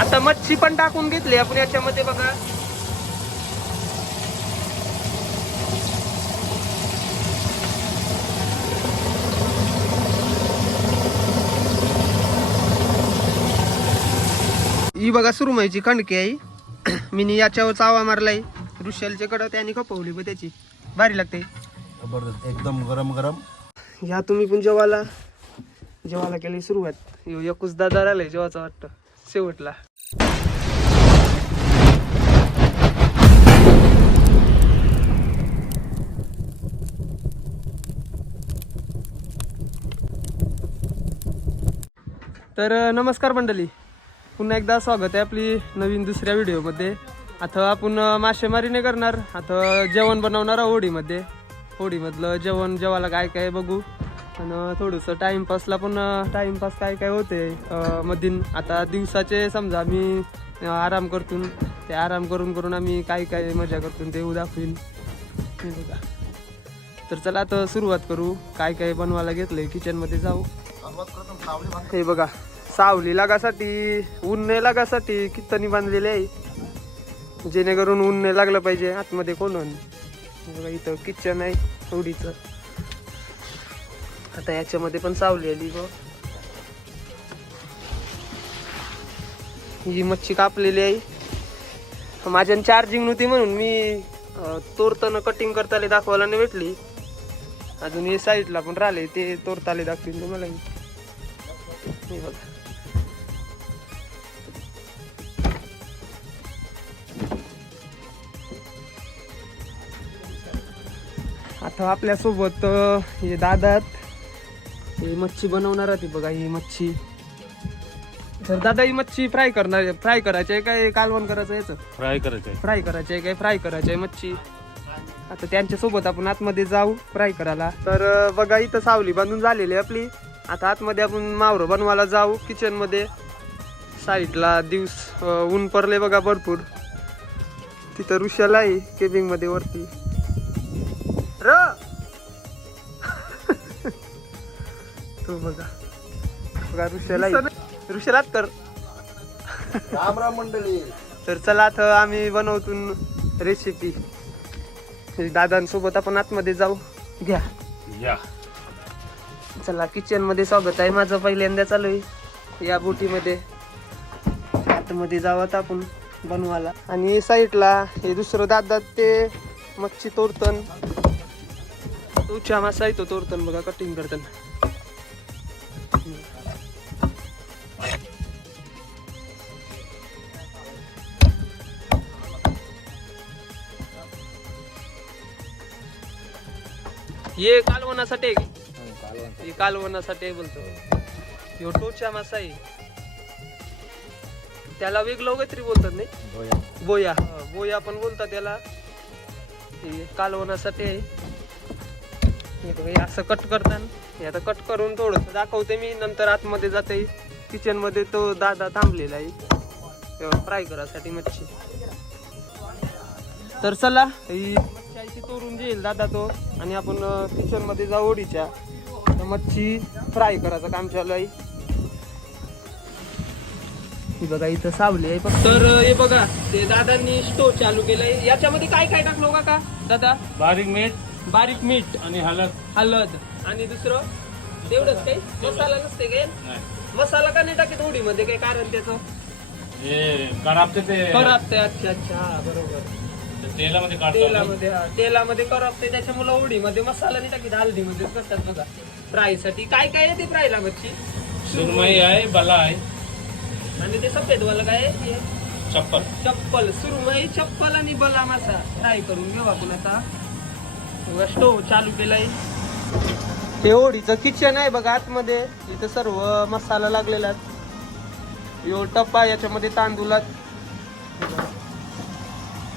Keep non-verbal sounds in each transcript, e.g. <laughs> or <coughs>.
आता मच्छी पण टाकून घेतली आपण याच्यामध्ये बघा. ही बघा सुरमईची कणकी आहे मी <clears throat> याच्यावर चावा मारलाय. ऋषालच्या कडं त्याने खपवली बघ त्याची. भारी लागते. एकदम गरम गरम. या तुम्ही पण जेवायला जेवायला केली सुरुवात. यो एकूच दादा आलाय जेवायचं वाटतं. शेवटला. तर नमस्कार मंडळी. पुन्हा एकदा स्वागत आहे आपली नवीन दुसऱ्या व्हिडिओमध्ये. आता आपण मासेमारी नाही करणार. आता जेवण बनवणार आहोत होडीमध्ये. होडीमधलं जेवण जेवायला काय काय बघू. आणि थोडंसं टाईमपासला पण टाईमपास काय काय होते मधीन. आता दिवसाचे समजा मी आराम करतून ते आराम करून करून आम्ही काय काय मजा करतो ते उद्या दाखवीन. तर चला आता सुरुवात करू. काय काय बनवायला घेतलंय? किचनमध्ये जाऊ. हे बघा. सावली लागासाठी ऊन नाही लागासाठी कित्तनी बांधलेले आहे? जेणेकरून ऊन नाही लागलं पाहिजे आतमध्ये कोण बघा इथं किचन आहे थोडीचं. आता याच्यामध्ये पण चावलेली आली बघ ही मच्छी कापलेली आहे. माझ्या चार्जिंग नव्हती म्हणून मी तोरताना कटिंग करताना दाखवायला नाही भेटली. अजून हे साईडला पण राहिले ते तोरताले दाखवीन तुम्हाला मी. हे बघा. आता आपल्यासोबत हे दादात हे मच्छी बनवणार आहे बघा ही मच्छी. तर दादा ही मच्छी फ्राय करणार फ्राय करायची आहे काय कालवण करायचं याचं? फ्राय करायचं फ्राय करायची आहे काय? फ्राय करायची आहे मच्छी. आता त्यांच्यासोबत आपण आतमध्ये जाऊ फ्राय करायला. तर बघा इथं सावली बांधून झालेली आहे आपली. आता आतमध्ये आपण मावरं बनवायला जाऊ किचनमध्ये. साईडला दिवस ऊन पडले बघा भरपूर. तिथं ऋषाला आहे केबिंगमध्ये वरती. तो बघा. बघा ऋषाला आहे. ऋषालाच तर. राम राम मंडळी. तर चला आता आम्ही बनवतून रेसिपी दादांसोबत आपण आतमध्ये जाऊ. घ्या. या. चला किचनमध्ये स्वागत आहे माझं पहिल्यांदा चालू आहे या बोटीमध्ये. आतमध्ये जाऊ आता आपण बनवायला. आणि साईडला हे दुसरं दादा ते मच्छी तोडतन. तुझ्या मासा आहे तो तोडतन बघा कटिंग करताना. हे कालवणासाठी आहे की? हे कालवणासाठी आहे बोलतो. ह्यो टोचा मासा आहे. त्याला वेगळं काहीतरी बोलतात नाही? बोया. हा, बोया पण बोलतात त्याला. हे कालवणासाठी आहे. हे असं कट करताना. हे आता कट करून थोडस दाखवते मी. नंतर आतमध्ये जाते. किचनमध्ये तो दादा थांबलेला आहे. फ्राय करायसाठी मच्छी. तर चला ही मच्छी तोडून जाईल दादा तो. आणि आपण किचनमध्ये जाऊ ओढीच्या तर मच्छी फ्राय करायचं काम चालू आहे. ही बघा इथं सावली आहे फक्त. तर हे बघा ते दादांनी स्टोव चालू केलंय. याच्यामध्ये काय काय टाकलो हो का दादा? बारीक मीठ बारीक मीठ. आणि हळद. हळद. आणि दुसरं? तेवढंच काही मसाला नसते काय? मसाला का नाही टाकत होडीमध्ये काही कारण त्याचं? हे करापचे ते. करपते अच्छा अच्छा. हा बरोबर. तेलामध्ये काढतो तेलामध्ये हा तेलामध्ये करपते त्याच्यामुळे उडीमध्ये मसाला नाही टाकीत. हळदीमध्ये करतात बघा? फ्रायसाठी काय काय आहे ते फ्रायला मच्छी सुरमई आहे बला आहे. आणि ते सफेद वाला काय आहे? हे? चप्पल. चप्पल. सुरमई चप्पल आणि बला मासा. फ्राय करून घेऊ आपण आता. स्टोव चालू केलाय. हे ओढीचं किचन आहे बघा आतमध्ये. इथं सर्व मसाला लागलेला यो टप्पा याच्यामध्ये तांदूळात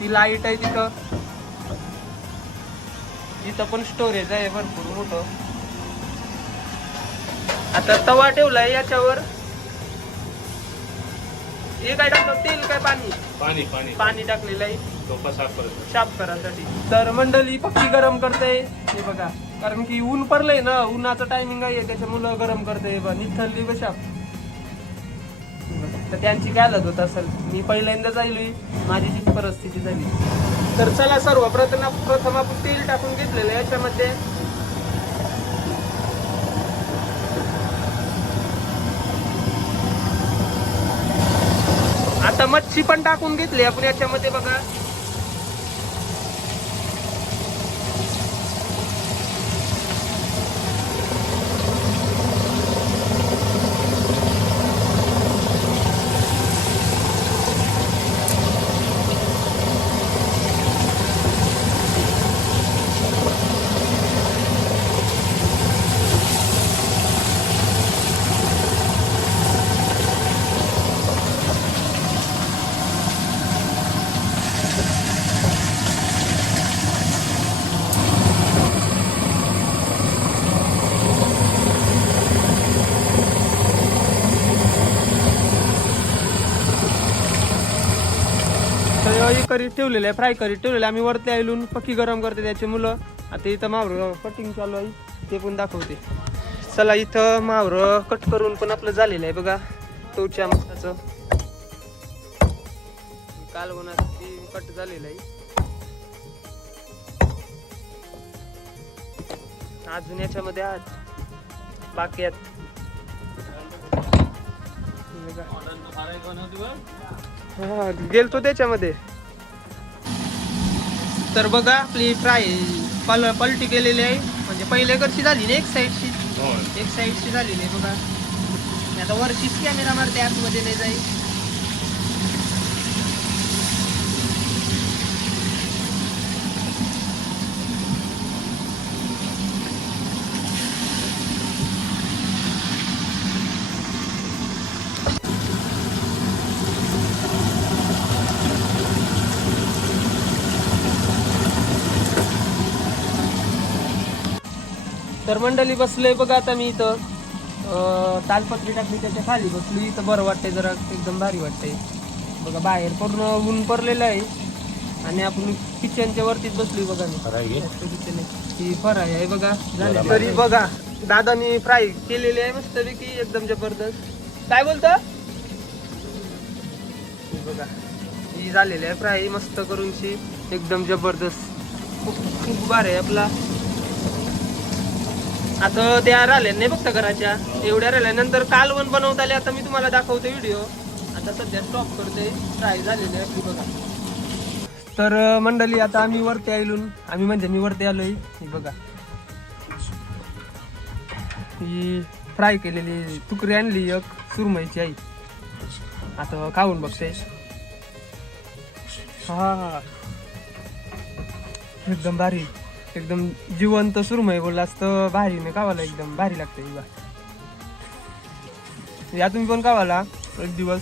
ती लाइट आहे तिथं. इथं पण स्टोरेज आहे भरपूर मोठं. आता तवा ठेवलाय याच्यावर. हे काय टाकलं? तेल काय? पाणी? पाणी पाणी. पाणी टाकलेलं आहे. साफ करत करायसाठी तर मंडळी पक्की गरम करते हे बघा. कारण की ऊन पडलंय ना उन्हाचं टायमिंग आहे त्याच्यामुळं गरम करते बघा निथळली ब शाप तर त्यांची काय हालत होत असेल? मी पहिल्यांदा जाईल माझी जी परिस्थिती झाली. तर चला सर्वप्रथम प्रथम आपण तेल टाकून घेतलेलं आहे याच्यामध्ये आता मच्छी पण टाकून घेतली आपण याच्यामध्ये बघा तर हे करीत ठेवलेलं आहे फ्राय करीत ठेवलेलं. आहे आम्ही वरती आयलून पक्की गरम करते त्याचे मुलं. आता इथं मावरं कटिंग चालू आहे. ते पण दाखवते. चला इथं मावरं कट करून पण आपलं झालेलं आहे बघा. टोच्या मसाचं. कालवणाची कट झालेलं आहे. अजून याच्यामध्ये आज बाकी आहेत. हा गेलतो त्याच्यामध्ये. तर बघा आपली फ्राय पल पलटी केलेली आहे. म्हणजे पहिले कडची झाली ना एक साईडची एक साईडची झालेली आहे बघा. आता वरचीच कॅमेरा मारते आतमध्ये नाही जाईल तर मंडळी बसलोय बघा आता मी इथं. तालपत्री टाकली त्याच्याखाली बसलो इथं बरं वाटतंय जरा एकदम भारी वाटतंय. बघा बाहेर पूर्ण ऊन पडलेलं आहे. आणि आपण किचनच्या वरतीच बसलोय बघा मी. किचन. ही फ्राय आहे बघा. तरी बघा दादानी फ्राय केलेली आहे मस्त पैकी एकदम जबरदस्त. काय बोलतो? ही बघा ही झालेली आहे फ्राय मस्त करूनची एकदम जबरदस्त. खूप खूप भारी आहे आपला. आता त्या राहिल्या नाही बघता घराच्या. एवढ्या राहिल्या. नंतर कालवण बनवता आले. आता मी तुम्हाला दाखवते व्हिडिओ आता सध्या स्टॉप करते. फ्राय झालेली आहे बघा. तर मंडळी आता आम्ही वरती आलो. आम्ही म्हणजे मी वरती आलोय. बघा. ही फ्राय केलेली तुकरी आणली एक सुरमईची आई. आता खाऊन बघते. हा हा. एकदम भारी. एकदम जिवंत सुरमई बोलला असतं भारीने कावाला एकदम भारी लागते बघा या तुम्ही पण कावाला एक दिवस.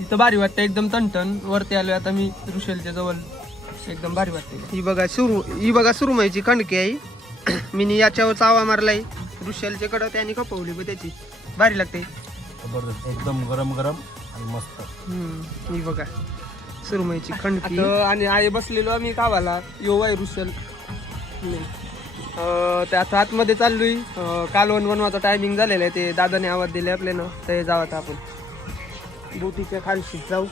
इथं भारी वाटतं एकदम तणतण वरती आलोय आता मी ऋषेलच्या जवळ. एकदम भारी वाटते ही बघा सुरू ही बघा सुरमईची खंडकी आहे <coughs> मी याच्यावर चावा मारलाय. ऋषेलच्या कडं त्याने खपवली बघ त्याची. भारी लागते जबरदस्त एकदम गरम गरम आणि मस्त. हम्म, ही बघा. सुरमईची खंडकी आणि आई बसलेलो आम्ही कावाला यो आहे रुसल त्या आता आतमध्ये चाललोय. कालवण बनवायचा टायमिंग झालेला आहे ते दादाने आवाज दिले आपल्यानं ते जाऊ आता आपण. बोटीच्या खालशी जाऊ.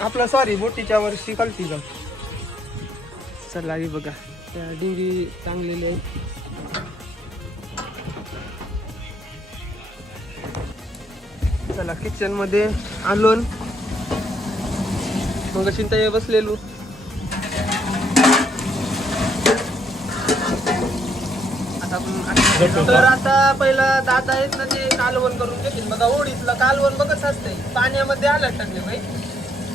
आपलं सॉरी बोटीच्या वर्षी खालती जाऊ. चला ही बघा. त्या डिंगी चांगलेली आहे चला किचनमध्ये आलो मग चिंता बसलेलो. तर आता पहिला दादा आहेत ना ते कालवण करून घेतील. बघा ओढीतलं. कालवण बघत असते. पाण्यामध्ये हलत टाकले बाई.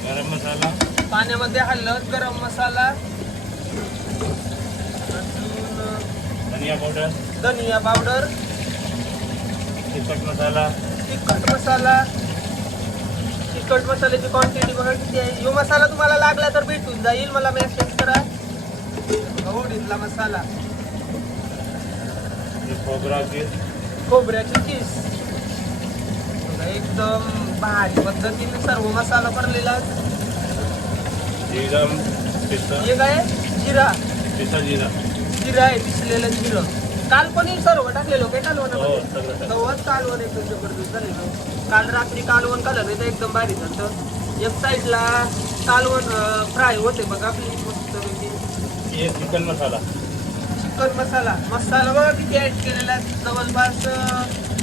गरम मसाला. पाण्यामध्ये हलत गरम मसाला. धनिया पावडर. धनिया पावडर. तिखट मसाला. तिखट मसाला. तिखट मसाल्याची क्वांटिटी बघा किती आहे. यो मसाला तुम्हाला लागला तर भेटून जाईल. मला मेसेज करा. ओढीतला मसाला. खोबऱ्याची बघा, एकदम भारी पद्धतीने सर्व मसाला भरलेला हे काय? जिरा. जिरा जिरा. आहे पिसलेलं जिरं. काल पण सर्व टाकलेलो काय हो कालवण एकदम जबरदस्त झालेलं काल रात्री कालवण काढलं नाही तर एकदम भारी झालं एक साईडला कालवण फ्राय होते बघा आपली. मस्तपैकी हे चिकन मसाला. चिकन मसाला. मसाला बघा किती ऍड केलेला आहे. जवळपास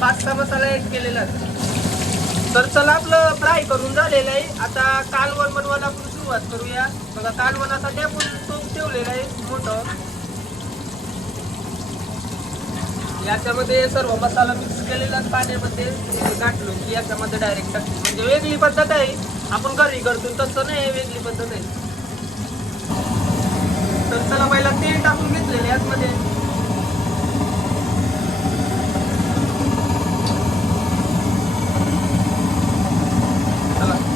पाच सहा मसाला ऍड केलेला आहे. तर चला आपलं फ्राय करून झालेलं आहे. आता कालवण बनवायला आपण सुरुवात करूया. बघा कालवणासाठी आपण तूप ठेवलेलं आहे. मोठं. याच्यामध्ये सर्व मसाला मिक्स केलेला पाण्यामध्ये गाठलो की याच्यामध्ये डायरेक्ट टाकतो. म्हणजे वेगळी पद्धत आहे. आपण घरी करतो तसं नाही वेगळी पद्धत आहे. तर चला पहिला तेल टाकून घेतलेले यातमध्ये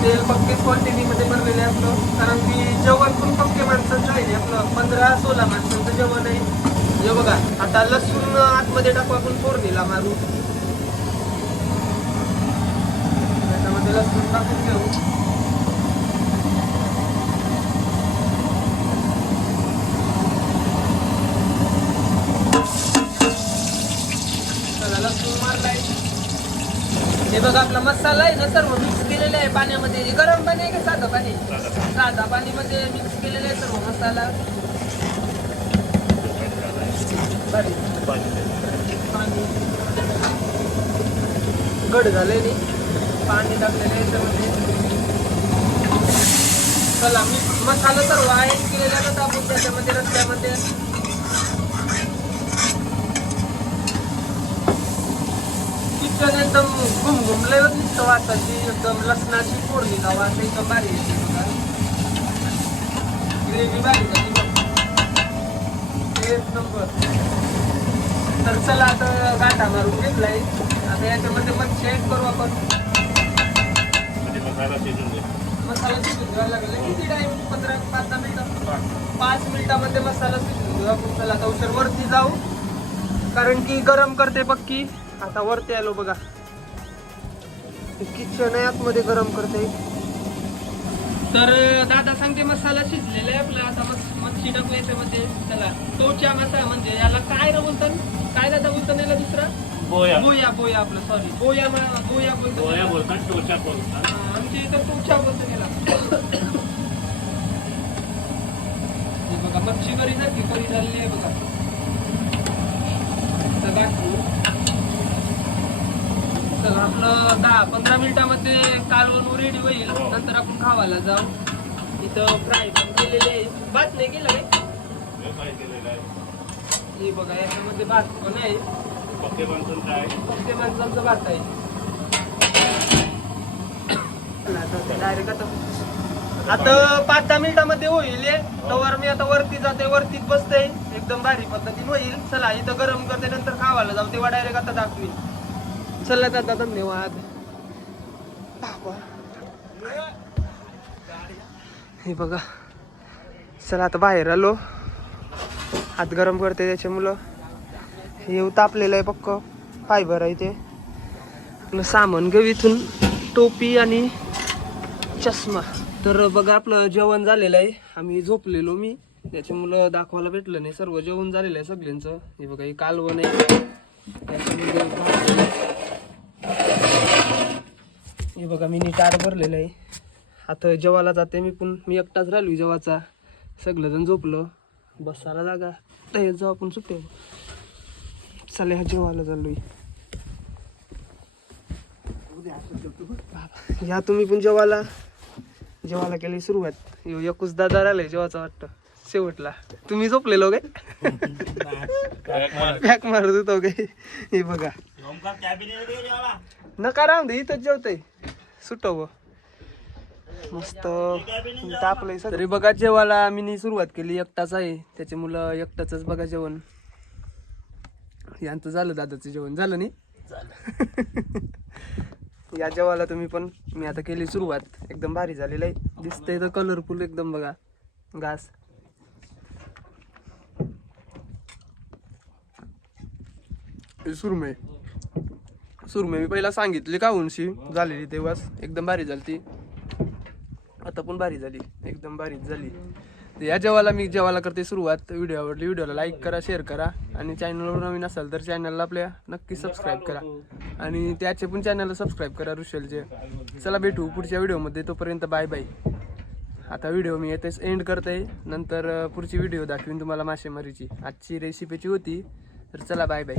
तेल पक्के क्वांटिटी मध्ये भरलेले आपलं. कारण की जेवण पण पक्के माणसांचं आहे आपलं. पंधरा सोळा माणसांचं जेवण आहे. हे बघा आता लसूण आतमध्ये टाकू आपण फोडणीला मारू त्याच्यामध्ये लसूण टाकून घेऊ. हे बघा आपला मसाला आहे ना सर्व मिक्स केलेला आहे पाण्यामध्ये. गरम पाणी आहे का साधं पाणी? साधा पाणी. मध्ये मिक्स केलेलं आहे सर्व मसाला बरे पाणी गड झालंय नाही पाणी टाकलेले आहे त्यामध्ये. चला मी मसाला सर्व ऍड केलेला आपण त्याच्यामध्ये रस्त्यामध्ये. किचन एकदम घुमघुमले बघ वासाची एकदम लसणाची फोडणी का वास एकदम भारी येते बघा. ग्रेव्ही भारी झाली एक नंबर. तर चला आता गाठा मारून घेतलाय. आता याच्यामध्ये मच्छी ऍड करू आपण. मसाला शिजून घे मसाला शिजून घ्यायला लागला. किती टाइम पंधरा पाच दहा मिनिटं? पाच. मिनिटामध्ये मसाला शिजून घेऊ आपण. चला आता उशीर वरती जाऊ. कारण की गरम करते पक्की. आता वरती आलो बघा. किचन आहे आतमध्ये गरम करते. तर दादा सांगते मसाला शिजलेला आहे आपला. आता मस मच्छी टाकू याच्यामध्ये चला टोच्या मसाला म्हणजे याला काय रे बोलतात? काय दादा बोलतात याला दुसरा? बोया. बोया बोया आपलं सॉरी बोया मा- बोया बोलतो बोया बोलतात टोचा बोलतात. आमच्या इथं टोचा बोलतो त्याला <coughs> हे बघा मच्छी करी सारखी करी झालेली आहे बघा. तर आपलं दहा पंधरा मिनिटामध्ये कालवण रेडी होईल. नंतर आपण खावायला जाऊ. इथं फ्राय पण केलेले आहे भात नाही केलं काय हे केलेलं आहे? हे बघा याच्यामध्ये भात पण आहे. पक्के बांधून काय फक्त माणसांचं भात आहे. डायरेक्ट आता आता पाच दहा मिनिटामध्ये होईल. तवर मी आता वरती जाते वरतीच बसते एकदम भारी पद्धतीने होईल. चला इथं गरम करते नंतर खावायला जाऊ. तेव्हा डायरेक्ट आता दाखवी चला दादा धन्यवाद. बाबा. हे बघा. चला आता बाहेर आलो. हात गरम करते त्याच्यामुळं. हे तापलेलं आहे पक्क. फायबर आहे ते. सामान घेऊ इथून. टोपी आणि चष्मा. तर बघा आपलं जेवण झालेलं आहे. आम्ही झोपलेलो मी. त्याच्यामुळं दाखवायला भेटलं नाही. सर्व जेवण झालेलं आहे सगळ्यांचं. हे बघा हे कालवण आहे. हे बघा मी नीट भरलेलं आहे. आता जेवायला जाते मी पण. मी एकटाच राहिलो जेवाचा सगळंजण झोपलं. बसायला जागा. तर जाऊ आपण सुट्टे चला ह्या जेवायला चाललोय. या तुम्ही पण जेवायला. जेवायला केली सुरुवात. यो एकूच दादा राहिले जेवायचं वाटतं. शेवटला. तुम्ही झोपलेलो काय? <laughs> पॅक मारत होतो काय? हे बघा. नका राहून दे इथंच जेवतय. सुटव. मस्त तापलंय तरी बघा जेवायला मी सुरुवात केली एकटाच आहे. त्याचे मुलं एकटाच बघा जेवण. यांचं झालं दादाचं जेवण. झालं नाही? <laughs> या जेवायला तुम्ही पण मी आता केली सुरुवात. एकदम भारी झालेलं आहे. दिसतंय तर कलरफुल एकदम बघा. घास. सुरमे सुरमे मी पहिला सांगितली का उंशी? झालेली तेव्हाच. एकदम भारी झाली ती आता पण भारी झाली. एकदम भारीच झाली. तर या जेवायला मी जेवायला करते सुरुवात. व्हिडिओ आवडली व्हिडिओला लाईक करा शेअर करा. आणि चॅनलवर नवीन असाल तर चॅनलला आपल्या नक्की सबस्क्राईब करा. आणि त्याचे पण चॅनलला सबस्क्राईब करा रुशलचे चला भेटू पुढच्या व्हिडिओमध्ये. तोपर्यंत बाय बाय आता व्हिडिओ मी येतेच एंड करते. नंतर पुढची व्हिडिओ दाखवीन तुम्हाला मासेमारीची. आजची रेसिपीची होती. तर चला बाय बाय